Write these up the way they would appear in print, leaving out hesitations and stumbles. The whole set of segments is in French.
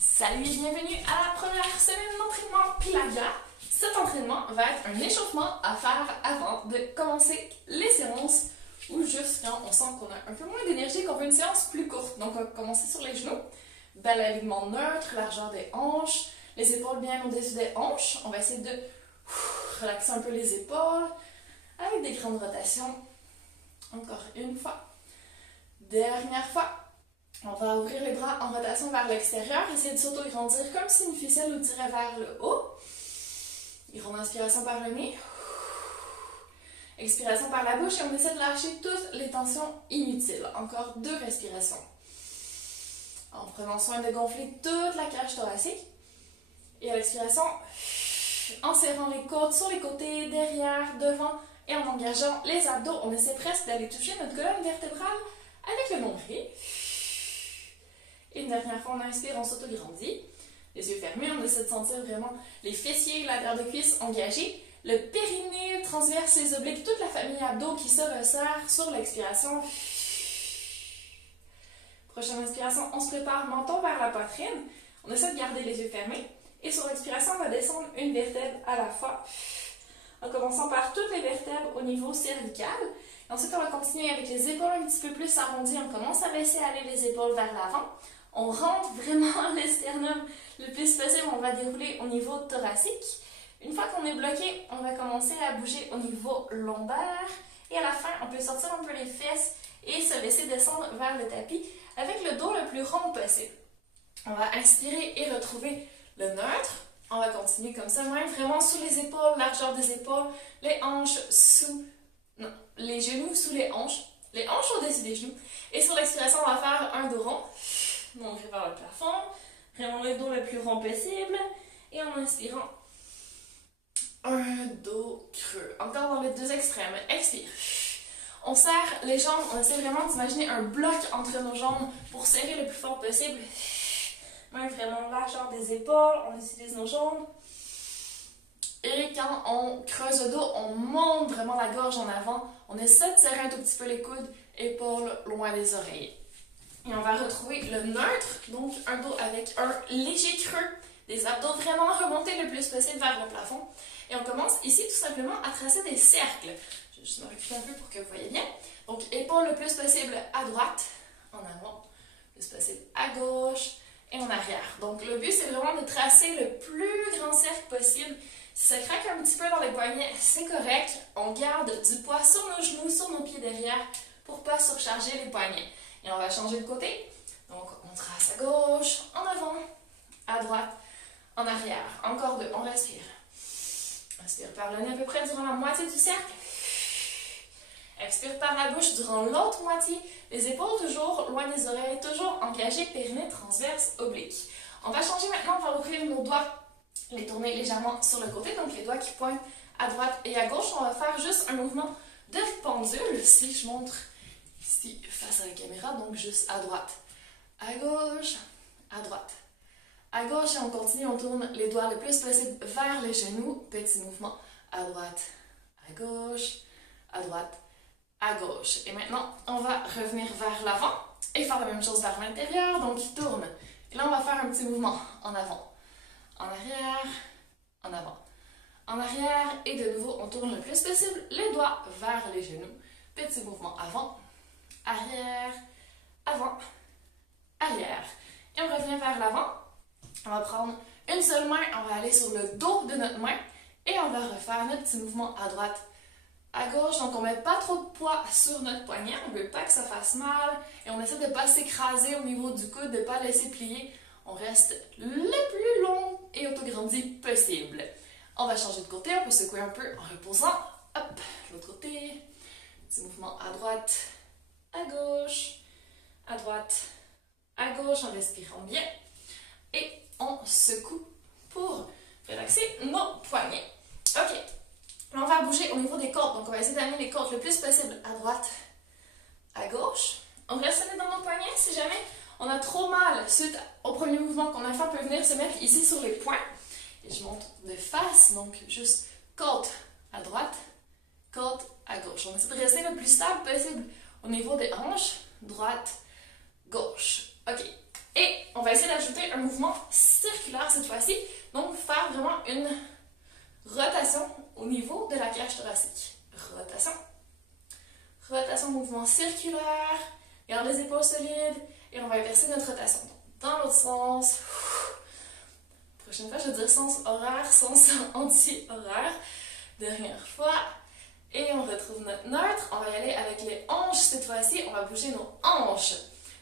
Salut et bienvenue à la première semaine d'entraînement Pilates. Cet entraînement va être un échauffement à faire avant de commencer les séances ou juste quand on sent qu'on a un peu moins d'énergie, qu'on veut une séance plus courte. Donc on va commencer sur les genoux. Bel alignement neutre, largeur des hanches, les épaules bien au-dessus des hanches. On va essayer de relaxer un peu les épaules avec des grandes rotations. Encore une fois. Dernière fois. On va ouvrir les bras en rotation vers l'extérieur, essayer de s'auto-grandir comme si une ficelle nous tirait vers le haut. Grande inspiration par le nez. Expiration par la bouche et on essaie de lâcher toutes les tensions inutiles. Encore 2 respirations. En prenant soin de gonfler toute la cage thoracique. Et à l'expiration, en serrant les côtes sur les côtés, derrière, devant et en engageant les abdos, on essaie presque d'aller toucher notre colonne vertébrale avec le nombril. Et une dernière fois, on inspire, on s'auto-grandit. Les yeux fermés, on essaie de sentir vraiment les fessiers, la paire de cuisses engagés. Le périnée, transverse, les obliques, toute la famille abdos qui se resserre sur l'expiration. Prochaine inspiration, on se prépare menton vers la poitrine. On essaie de garder les yeux fermés. Et sur l'expiration, on va descendre une vertèbre à la fois. En commençant par toutes les vertèbres au niveau cervical. Et ensuite, on va continuer avec les épaules un petit peu plus arrondies. On commence à laisser aller les épaules vers l'avant. On rentre vraiment l'esternum le plus possible. On va dérouler au niveau thoracique. Une fois qu'on est bloqué, on va commencer à bouger au niveau lombaire. Et à la fin, on peut sortir un peu les fesses et se laisser descendre vers le tapis avec le dos le plus rond possible. On va inspirer et retrouver le neutre. On va continuer comme ça, vraiment sous les épaules, largeur des épaules, les hanches sous... Non, les genoux sous les hanches au-dessus des genoux. Et sur l'expiration, on va faire un dos rond. Monter vers le plafond. Vraiment le dos le plus rond possible. Et en inspirant, un dos creux. Encore dans les 2 extrêmes. Expire. On serre les jambes. On essaie vraiment d'imaginer un bloc entre nos jambes pour serrer le plus fort possible. Vraiment largeur des épaules. On utilise nos jambes. Et quand on creuse le dos, on monte vraiment la gorge en avant. On essaie de serrer un tout petit peu les coudes, épaules loin des oreilles. Et on va retrouver le neutre, donc un dos avec un léger creux, des abdos vraiment remontés le plus possible vers le plafond. Et on commence ici tout simplement à tracer des cercles. Je vais juste me reculer un peu pour que vous voyez bien. Donc épaules le plus possible à droite, en avant, le plus possible à gauche et en arrière. Donc le but c'est vraiment de tracer le plus grand cercle possible. Si ça craque un petit peu dans les poignets, c'est correct. On garde du poids sur nos genoux, sur nos pieds derrière pour ne pas surcharger les poignets. Et on va changer de côté. Donc, on trace à gauche, en avant, à droite, en arrière. Encore 2. On respire. Inspire par le nez à peu près durant la moitié du cercle. Expire par la bouche durant l'autre moitié. Les épaules toujours loin des oreilles, toujours engagées, périnée transverse, oblique. On va changer maintenant, on va ouvrir nos doigts, les tourner légèrement sur le côté. Donc, les doigts qui pointent à droite et à gauche. On va faire juste un mouvement de pendule. Si je montre ici face à la caméra, donc juste à droite, à gauche, à droite, à gauche et on continue, on tourne les doigts le plus possible vers les genoux, petit mouvement, à droite, à gauche, à droite, à gauche. Et maintenant, on va revenir vers l'avant et faire la même chose vers l'intérieur, donc il tourne. Et là, on va faire un petit mouvement en avant, en arrière, en avant, en arrière et de nouveau, on tourne le plus possible les doigts vers les genoux, petit mouvement avant, arrière, avant, arrière. Et on revient vers l'avant. On va prendre une seule main, on va aller sur le dos de notre main et on va refaire notre petit mouvement à droite, à gauche. Donc on ne met pas trop de poids sur notre poignet, on ne veut pas que ça fasse mal et on essaie de ne pas s'écraser au niveau du coude, de ne pas laisser plier. On reste le plus long et autograndi possible. On va changer de côté, on peut secouer un peu en reposant. Hop, l'autre côté. Petit mouvement à droite, à gauche, à droite, à gauche, en respirant bien. Et on secoue pour relaxer nos poignets. Ok, on va bouger au niveau des côtes. Donc, on va essayer d'amener les côtes le plus possible à droite, à gauche. On reste dans nos poignets. Si jamais on a trop mal suite au premier mouvement qu'on a fait, on peut venir se mettre ici sur les poings. Et je monte de face, donc juste côte à droite, côte à gauche. On essaie de rester le plus stable possible au niveau des hanches, droite, gauche. Ok. Et on va essayer d'ajouter un mouvement circulaire cette fois-ci. Donc, faire vraiment une rotation au niveau de la cage thoracique. Rotation. Rotation, mouvement circulaire. Garde les épaules solides. Et on va inverser notre rotation. Donc, dans l'autre sens. Prochaine fois, je vais dire sens horaire, sens anti-horaire. Dernière fois. Et on retrouve notre neutre. On va y aller avec les hanches cette fois-ci. On va bouger nos hanches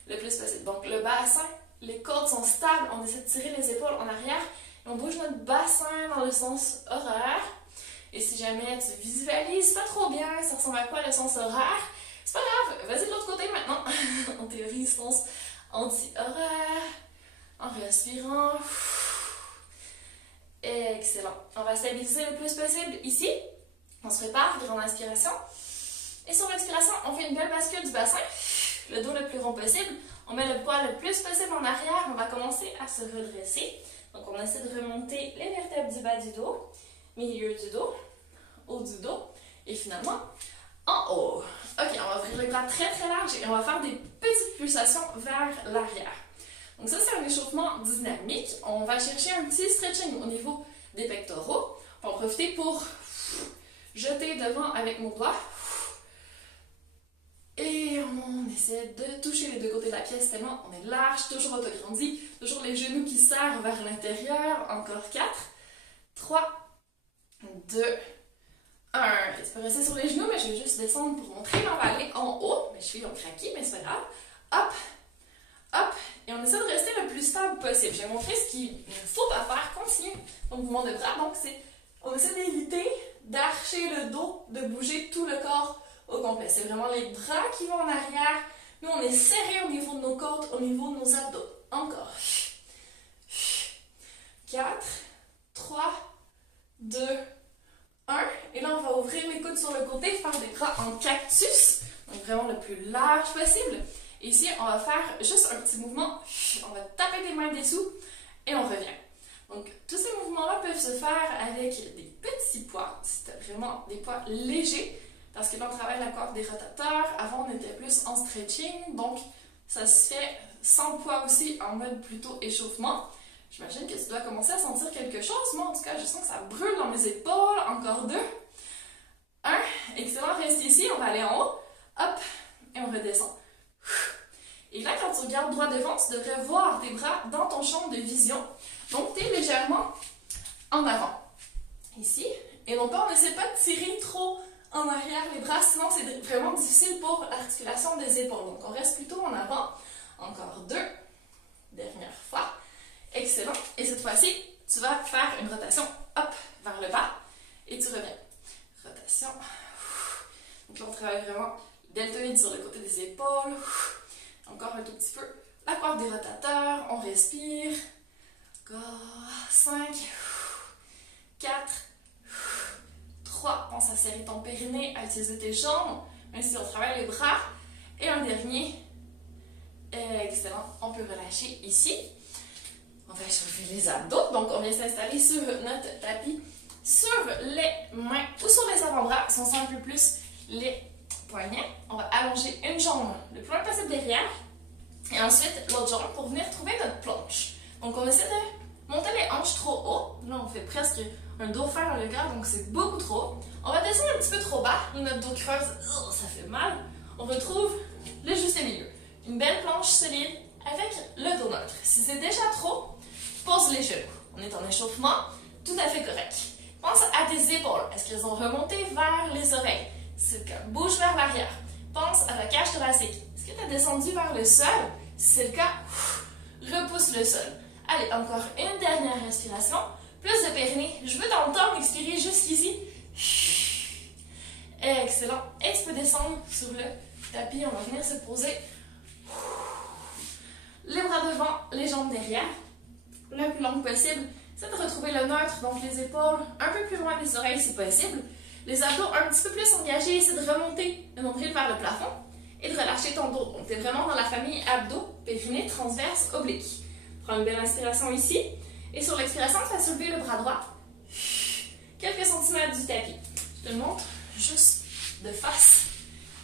le plus possible. Donc, le bassin, les côtes sont stables. On essaie de tirer les épaules en arrière. Et on bouge notre bassin dans le sens horaire. Et si jamais tu visualises pas trop bien, ça ressemble à quoi le sens horaire, c'est pas grave, vas-y de l'autre côté maintenant. En théorie, sens anti-horaire. En respirant. Excellent. On va stabiliser le plus possible ici. On se prépare, grande inspiration. Et sur l'expiration, on fait une belle bascule du bassin. Le dos le plus rond possible. On met le poids le plus possible en arrière. On va commencer à se redresser. Donc, on essaie de remonter les vertèbres du bas du dos, milieu du dos, haut du dos, et finalement, en haut. Ok, on va ouvrir les bras très très larges et on va faire des petites pulsations vers l'arrière. Donc ça, c'est un échauffement dynamique. On va chercher un petit stretching au niveau des pectoraux. On va en profiter pour jeter devant avec mon doigt. Et on essaie de toucher les deux côtés de la pièce tellement on est large, toujours autograndi, toujours les genoux qui serrent vers l'intérieur. Encore 4, 3, 2, 1. Tu peux rester sur les genoux, mais je vais juste descendre pour montrer. Là, on va aller en haut. Mes chevilles ont craqué, mais c'est pas grave. Hop, hop. Et on essaie de rester le plus stable possible. Je vais montrer ce qu'il ne faut pas faire. Continue ton mouvement de bras. Donc, on essaie d'éviter d'archer le dos, de bouger tout le corps au complet. C'est vraiment les bras qui vont en arrière. Nous, on est serré au niveau de nos côtes, au niveau de nos abdos. Encore. 4, 3, 2, 1. Et là, on va ouvrir les coudes sur le côté, faire des bras en cactus. Donc, vraiment le plus large possible. Et ici, on va faire juste un petit mouvement. On va taper des mains dessous et on revient. Donc, tous ces mouvements-là peuvent se faire avec des petits poids. C'est vraiment des poids légers. Parce que là, on travaille la corde des rotateurs. Avant, on était plus en stretching. Donc, ça se fait sans poids aussi, en mode plutôt échauffement. J'imagine que tu dois commencer à sentir quelque chose. Moi, en tout cas, je sens que ça brûle dans mes épaules. Encore 2. 1. Excellent. Reste ici. On va aller en haut. Hop. Et on redescend. Et là, quand tu regardes droit devant, tu devrais voir tes bras dans ton champ de vision. Donc, tu es légèrement en avant. Ici. Et non pas, on n'essaie pas de tirer trop en arrière les bras, sinon c'est vraiment difficile pour l'articulation des épaules. Donc, on reste plutôt en avant. Encore 2. Dernière fois. Excellent. Et cette fois-ci, tu vas faire une rotation, hop, vers le bas. Et tu reviens. Rotation. Donc là, on travaille vraiment deltoïde sur le côté des épaules. Encore un tout petit peu. La corde des rotateurs. On respire. Encore 5. 4. 3. Pense à serrer ton périnée, à utiliser tes jambes. Même si on travaille les bras. Et un dernier. Excellent. On peut relâcher ici. On va échauffer les abdos. Donc, on vient s'installer sur notre tapis, sur les mains ou sur les avant-bras. Si on sent un peu plus les poignets, on va allonger une jambe le plus loin possible derrière. Et ensuite, l'autre jambe pour venir trouver notre planche. Donc, on essaie de monter les hanches trop haut. Là, on fait presque un dauphin dans le cœur, donc c'est beaucoup trop haut. On va descendre un petit peu trop bas. Là, notre dos creuse, ça fait mal. On retrouve le juste milieu. Une belle planche solide avec le dos neutre. Si c'est déjà trop, pose les genoux. On est en échauffement, tout à fait correct. Pense à tes épaules. Est-ce qu'elles ont remonté vers les oreilles? Si c'est le cas, bouge vers l'arrière. Pense à la cage thoracique. Est-ce que tu as descendu vers le sol? Si c'est le cas, repousse le sol. Allez, encore une dernière respiration. Plus de périnée. Je veux t'entendre expirer jusqu'ici. Excellent. Et tu peux descendre sur le tapis. On va venir se poser. Les bras devant, les jambes derrière. Le plus long possible, c'est de retrouver le neutre, donc les épaules un peu plus loin des oreilles si possible. Les abdos un petit peu plus engagés, c'est de remonter le nombril vers le plafond et de relâcher ton dos. Donc, tu es vraiment dans la famille abdos, périnée, transverse, oblique. Prends une belle inspiration ici. Et sur l'expiration, tu vas soulever le bras droit. Quelques centimètres du tapis. Je te le montre juste de face.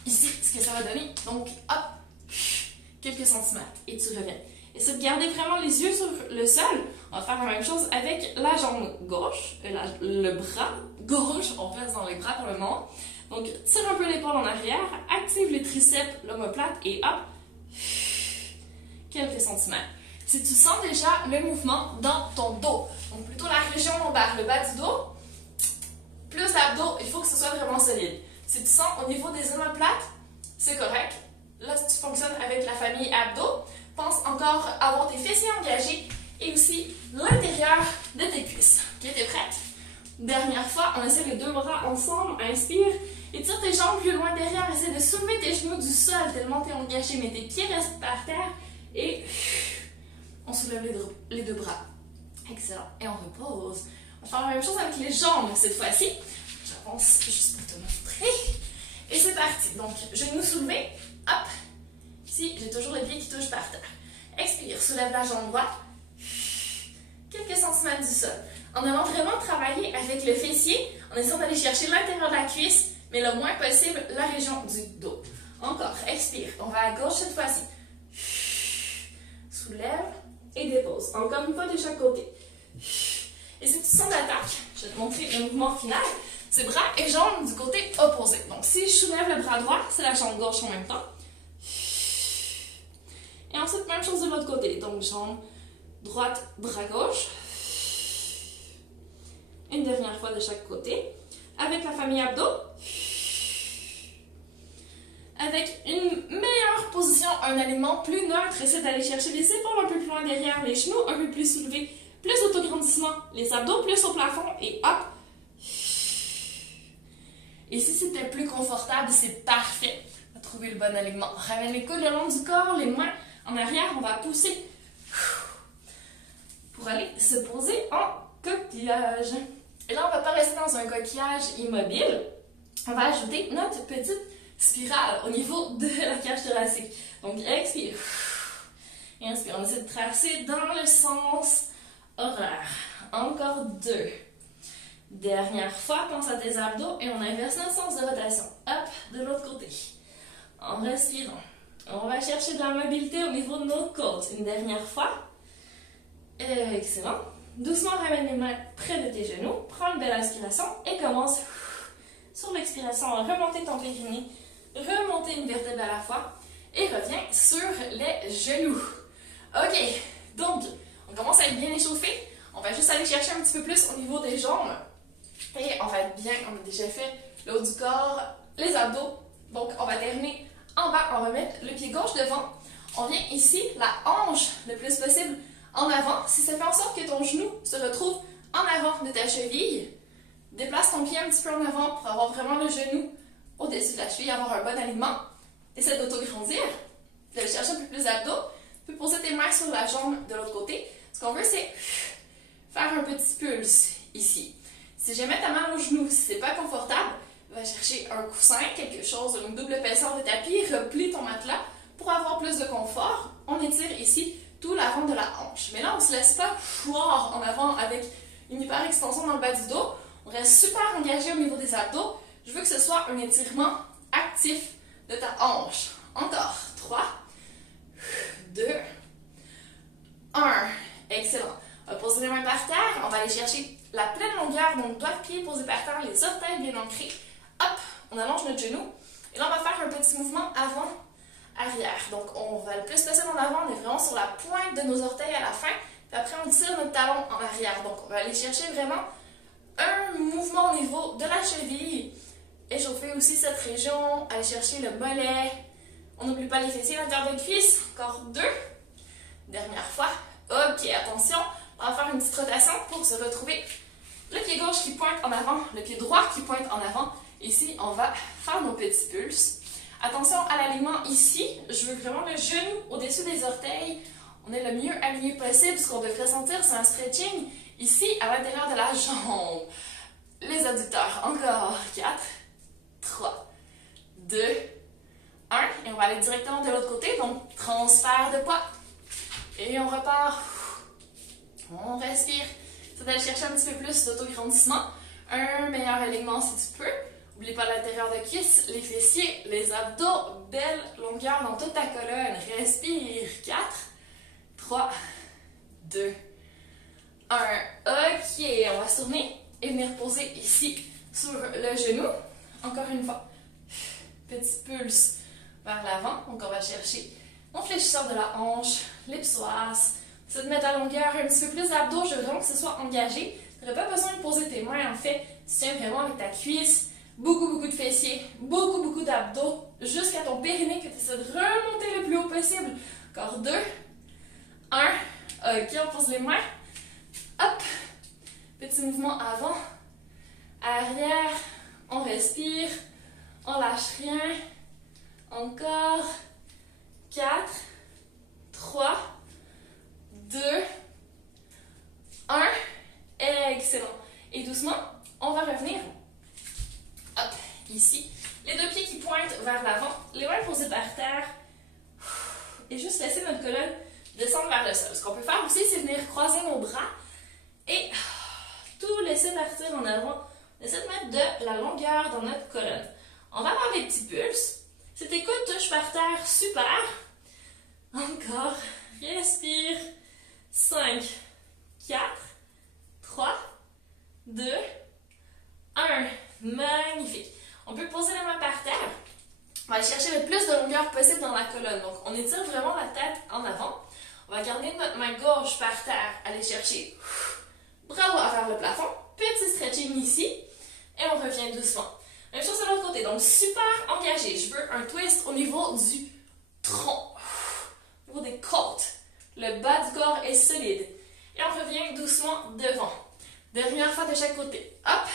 Ici, ce que ça va donner. Donc, hop, quelques centimètres. Et tu reviens. Essaie de garder vraiment les yeux sur le sol. On va faire la même chose avec la jambe gauche, le bras gauche, on reste dans les bras pour le moment. Donc, tire un peu l'épaule en arrière, active les triceps, l'omoplate et hop, quelques centimètres. Si tu sens déjà le mouvement dans ton dos, donc plutôt la région lombaire, le bas du dos, plus d'abdos, il faut que ce soit vraiment solide. Si tu sens au niveau des omoplates, c'est correct. Là, si tu fonctionnes avec la famille abdos, pense encore avoir tes fessiers engagés et aussi l'intérieur de tes cuisses. Ok, t'es prête? Dernière fois, on essaie les deux bras ensemble. Inspire. Étire tes jambes plus loin derrière. Essaie de soulever tes genoux du sol tellement t'es engagé. Mais tes pieds restent par terre. Et on soulève les deux bras. Excellent. Et on repose. On va faire la même chose avec les jambes cette fois-ci. J'avance juste pour te montrer. Et c'est parti. Donc, genoux soulevés. Hop. Ici, j'ai toujours les pieds qui touchent par terre. Expire. Soulève la jambe droite. Quelques centimètres du sol. En allant vraiment travailler avec le fessier, en essayant d'aller chercher l'intérieur de la cuisse, mais le moins possible la région du dos. Encore, expire. On va à gauche cette fois-ci. Soulève et dépose. Encore une fois de chaque côté. Et si tu sens l'attaque, je vais te montrer le mouvement final. C'est bras et jambes du côté opposé. Donc si je soulève le bras droit, c'est la jambe gauche en même temps. Et ensuite, même chose de l'autre côté. Donc jambe droite, bras gauche. Une dernière fois de chaque côté. Avec la famille abdos. Avec une meilleure position, un alignement plus neutre. Essaie d'aller chercher les épaules un peu plus loin derrière, les genoux un peu plus soulevés. Plus d'autograndissement, les abdos plus au plafond et hop. Et si c'était plus confortable, c'est parfait. On va trouver le bon alignement. Ramène les coudes le long du corps, les mains en arrière. On va pousser pour aller se poser en coquillage. Et là, on ne va pas rester dans un coquillage immobile. On va ajouter notre petite spirale au niveau de la cage thoracique. Donc, expire. Et inspire. On essaie de tracer dans le sens horaire. Encore 2. Dernière fois, pense à tes abdos et on inverse notre sens de rotation. Hop, de l'autre côté. En respirant. On va chercher de la mobilité au niveau de nos côtes. Une dernière fois. Excellent. Doucement, ramène les mains près de tes genoux. Prends une belle inspiration et commence sur l'expiration à remonter ton périnée. Remonter une vertèbre à la fois. Et reviens sur les genoux. Ok, donc, on commence à être bien échauffé. On va juste aller chercher un petit peu plus au niveau des jambes. Et on va être bien, on a déjà fait le haut du corps, les abdos. Donc, on va terminer en bas. On va mettre le pied gauche devant. On vient ici, la hanche le plus possible en avant. Si ça fait en sorte que ton genou se retrouve en avant de ta cheville, déplace ton pied un petit peu en avant pour avoir vraiment le genou au-dessus de la cheville, avoir un bon alignement. Essaie d'autograndir, d'aller chercher un peu plus d'abdos. Tu peux poser tes mains sur la jambe de l'autre côté. Ce qu'on veut, c'est faire un petit pulse ici. Si jamais tu as mal au genou, si ce n'est pas confortable, va chercher un coussin, quelque chose, une double épaisseur de tapis, replie ton matelas pour avoir plus de confort. On étire ici tout l'avant de la hanche. Mais là, on ne se laisse pas choir en avant avec une hyper extension dans le bas du dos. On reste super engagé au niveau des abdos. Je veux que ce soit un étirement actif de ta hanche. Encore. 3, 2, 1. Excellent. On va poser les mains par terre. On va aller chercher la pleine longueur, donc doigts de pied posés par terre, les orteils bien ancrés. Hop, on allonge notre genou. Et là, on va faire un petit mouvement avant-arrière. Donc, on va le plus possible en avant. On est vraiment sur la pointe de nos orteils à la fin. Puis après, on tire notre talon en arrière. Donc, on va aller chercher vraiment un mouvement au niveau de la cheville. Échauffer aussi cette région. Aller chercher le mollet. On n'oublie pas les fessiers, l'intérieur de cuisse. Encore 2. Dernière fois. Ok, attention. On va faire une petite rotation pour se retrouver le pied gauche qui pointe en avant, le pied droit qui pointe en avant. Ici, on va faire nos petits pulses. Attention à l'alignement ici. Je veux vraiment le genou au-dessus des orteils. On est le mieux aligné possible. Ce qu'on devrait sentir, c'est un stretching ici à l'intérieur de la jambe. Les adducteurs. Encore 4, 3, 2, 1. Et on va aller directement de l'autre côté. Donc, transfert de poids. Et on repart. On respire. C'est d'aller chercher un petit peu plus d'autograndissement. Un meilleur alignement si tu peux. N'oublie pas l'intérieur de cuisse, les fessiers, les abdos. Belle longueur dans toute ta colonne. Respire. 4, 3, 2, 1. Ok, on va se tourner et venir poser ici sur le genou. Encore une fois. Petit pulse vers l'avant. Donc on va chercher mon fléchisseur de la hanche, les psoas. C'est de mettre à longueur un petit peu plus d'abdos. Je veux vraiment que ce soit engagé. Tu n'aurais pas besoin de poser tes mains. En fait, tu tiens vraiment avec ta cuisse. Beaucoup de fessiers. Beaucoup d'abdos. Jusqu'à ton périnée que tu essaies de remonter le plus haut possible. Encore 2, 1. Ok, on pose les mains. Hop. Petit mouvement avant. Arrière. On respire. On lâche rien. Encore. 4, 3, 2, 1. Excellent. Et doucement, on va revenir. Hop, ici. Les deux pieds qui pointent vers l'avant. Les mains posées par terre. Et juste laisser notre colonne descendre vers le sol. Ce qu'on peut faire aussi, c'est venir croiser nos bras et tout laisser partir en avant. On essaie de mettre de la longueur dans notre colonne. On va avoir des petits pulses. Si tes coudes touchent par terre, super. Encore. Respire. 5, 4, 3, 2, 1. Magnifique. On peut poser la main par terre. On va aller chercher le plus de longueur possible dans la colonne. Donc, on étire vraiment la tête en avant. On va garder notre main gauche par terre. Aller chercher bras droit vers le plafond. Petit stretching ici. Et on revient doucement. Même chose de l'autre côté. Donc, super engagé. Je veux un twist au niveau du tronc. Au niveau des côtes. Le bas du corps est solide. Et on revient doucement devant. Dernière fois de chaque côté. Hop.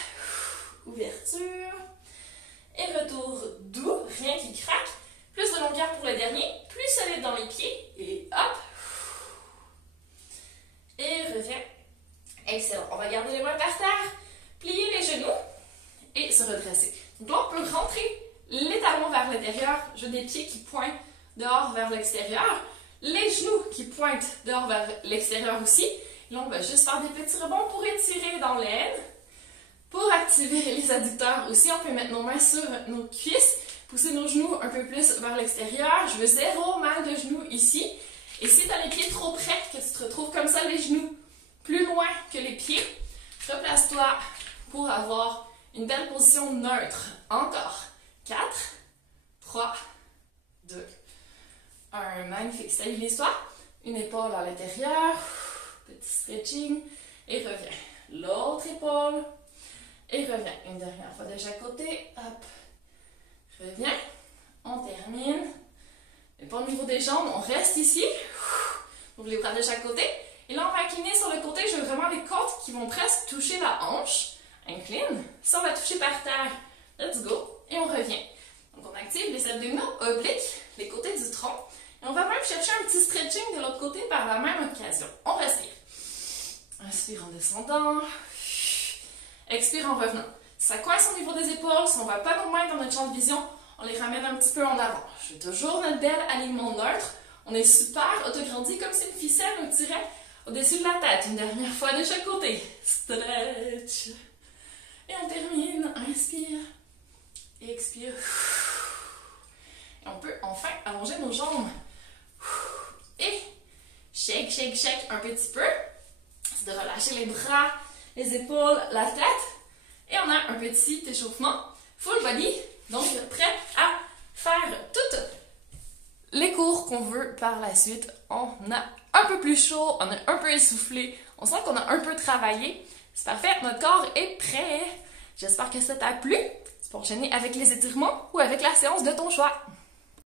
Ouverture. Et retour doux. Rien qui craque. Plus de longueur pour le dernier. Plus solide dans les pieds. Et hop. Et revient. Excellent. On va garder les mains par terre. Plier les genoux. Et se redresser. Donc là, on peut rentrer les talons vers l'intérieur. J'ai des pieds qui pointent dehors vers l'extérieur. Les genoux qui pointent dehors vers l'extérieur aussi. Et là, on va juste faire des petits rebonds pour étirer dans l'aine. Pour activer les adducteurs aussi, on peut mettre nos mains sur nos cuisses. Pousser nos genoux un peu plus vers l'extérieur. Je veux 0 mal de genoux ici. Et si tu as les pieds trop près, que tu te retrouves comme ça, les genoux plus loin que les pieds, replace-toi pour avoir une belle position neutre. Encore. 4, 3, 2, 1. Magnifique. Stabilise-toi. Une épaule à l'intérieur. Petit stretching. Et reviens. L'autre épaule. Et reviens. Une dernière fois de chaque côté. Hop. Reviens. On termine. Et pas au niveau des jambes. On reste ici. Ouvre les bras de chaque côté. Et là, on va incliner sur le côté. Je veux vraiment les côtes qui vont presque toucher la hanche. Incline. Ça, on va toucher par terre. Let's go. Et on revient. Donc, on active les abdominaux obliques, les côtés du tronc. Et on va même chercher un petit stretching de l'autre côté par la même occasion. On respire. Inspire en descendant. Expire en revenant. Si ça coince au niveau des épaules, si on ne voit pas nos mains dans notre champ de vision, on les ramène un petit peu en avant. Je fais toujours notre bel alignement neutre. On est super autograndi comme si une ficelle nous tirait au-dessus de la tête. Une dernière fois de chaque côté. Stretch. Et on termine. Inspire. Expire. Et on peut enfin allonger nos jambes. Et shake, shake, shake un petit peu. C'est de relâcher les bras, les épaules, la tête. Et on a un petit échauffement full body. Donc, prêt à faire toutes les cours qu'on veut par la suite. On a un peu plus chaud, on est un peu essoufflé. On sent qu'on a un peu travaillé. C'est parfait, notre corps est prêt. J'espère que ça t'a plu. Tu peux enchaîner avec les étirements ou avec la séance de ton choix.